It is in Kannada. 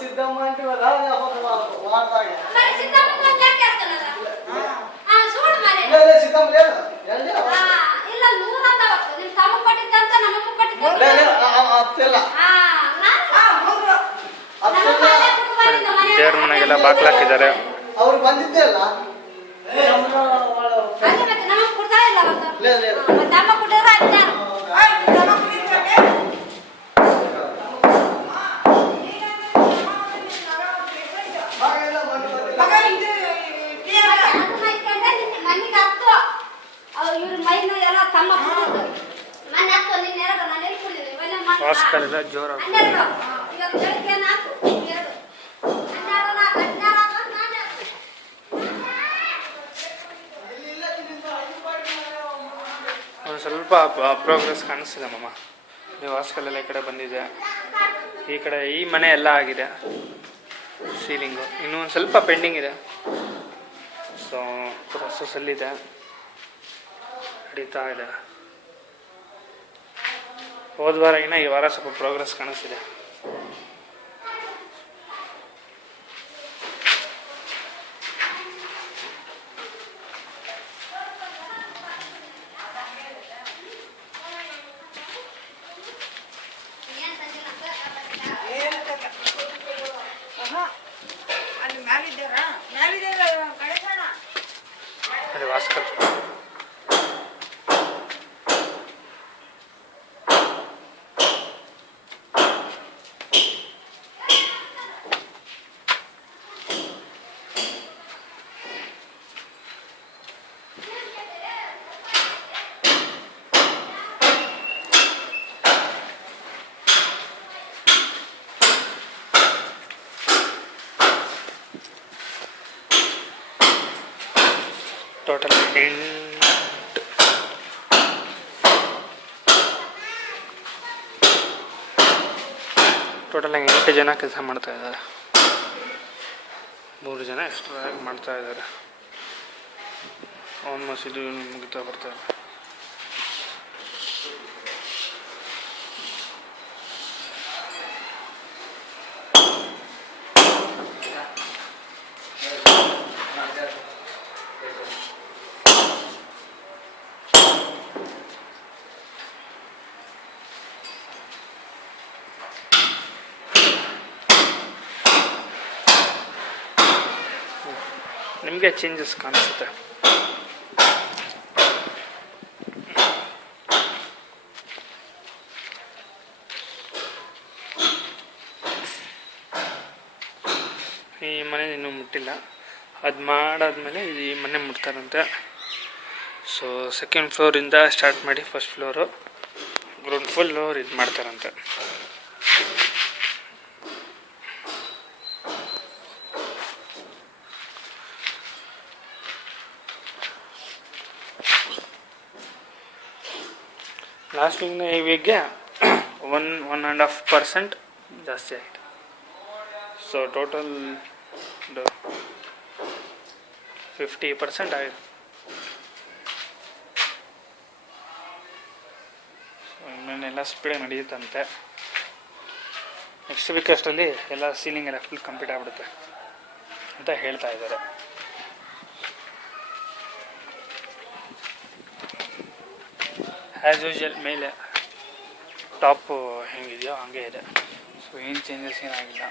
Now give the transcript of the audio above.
ಸಿದ್ದಮ್ಮ ಅಂತೀವಲ್ಲ ಮಾಡ್ತಾಗ ಸಿದ್ದಮ್ಮ ದೇವ್ರ ಮನೆಗೆಲ್ಲ ಬಾಕ್ಲ ಹಾಕಿದ್ದಾರೆ. ಅವ್ರು ಬಂದಿದ್ದೆ ಅಲ್ಲ ವಾಸ್ಕರೆಲ್ಲ ಜೋರಾಗ ಒಂದು ಸ್ವಲ್ಪ ಪ್ರೋಗ್ರೆಸ್ ಕಾಣಿಸ್ತಿದೆ ಮಮ್ಮ. ನೀವು ವಾಸ್ಕಲೆಲ್ಲ ಈ ಕಡೆ ಬಂದಿದೆ, ಈ ಕಡೆ ಈ ಮನೆ ಎಲ್ಲ ಆಗಿದೆ, ಸೀಲಿಂಗು ಇನ್ನೂ ಒಂದು ಸ್ವಲ್ಪ ಪೆಂಡಿಂಗ್ ಇದೆ. ಸೊ ಪ್ರೊಸೆಸ್ಸಲ್ಲಿದೆ, ನಡೀತಾ ಇದೆ. ಹೋದ ವಾರಗಿನ ಈ ವಾರ ಸ್ವಲ್ಪ ಪ್ರೋಗ್ರೆಸ್ ಕಾಣಿಸ್ತಿದೆ. ಅದೇ ವಾಸ್ಕಲ್ ಟೋಟಲ್ ಟೋಟಲ್ 8 ಜನ ಕೆಲಸ ಮಾಡ್ತಾ ಇದ್ದಾರೆ. 3 ಜನ ಎಕ್ಸ್ಟ್ರಾ ಮಾಡ್ತಾ ಇದ್ದಾರೆ. ಆಲ್ಮೋಸ್ಟ್ ಇದು ಮುಗಿತಾ ಬರ್ತಾ ಇದೆ. ನಿಮಗೆ ಚೇಂಜಸ್ ಕಾಣಿಸುತ್ತೆ. ಈ ಮನೆ ಇನ್ನೂ ಮುಟ್ಟಿಲ್ಲ, ಅದು ಮಾಡಾದ್ಮೇಲೆ ಈ ಮನೆ ಮುಟ್ತಾರಂತೆ. ಸೊ ಸೆಕೆಂಡ್ ಫ್ಲೋರಿಂದ ಸ್ಟಾರ್ಟ್ ಮಾಡಿ ಫಸ್ಟ್ ಫ್ಲೋರು ಗ್ರೌಂಡ್ ಫ್ಲೋರ್ ಇದು ಮಾಡ್ತಾರಂತೆ. ಲಾಸ್ಟ್ ವೀಕ್ನ ಈ ವೀಕ್ಗೆ 1.5% ಜಾಸ್ತಿ ಆಯಿತು. ಸೊ ಟೋಟಲ್ 50% ಆಯಿತು. ಸೊ ಇನ್ನೇನೆಲ್ಲ ಸ್ಪೀಡಾಗಿ ನಡೆಯುತ್ತಂತೆ. ನೆಕ್ಸ್ಟ್ ವೀಕ್ ಅಷ್ಟರಲ್ಲಿ ಎಲ್ಲ ಸೀಲಿಂಗ್ ಎಲ್ಲ ಫುಲ್ ಕಂಪ್ಲೀಟ್ ಆಗಿಬಿಡುತ್ತೆ ಅಂತ ಹೇಳ್ತಾ ಇದ್ದಾರೆ. ಆ್ಯಸ್ ಯೂಶುವಲ್ ಮೇಲೆ ಟಾಪು ಹೆಂಗಿದೆಯೋ ಹಂಗೆ ಇದೆ. ಸೊ ಏನು ಚೇಂಜಸ್ ಏನಾಗಿಲ್ಲ.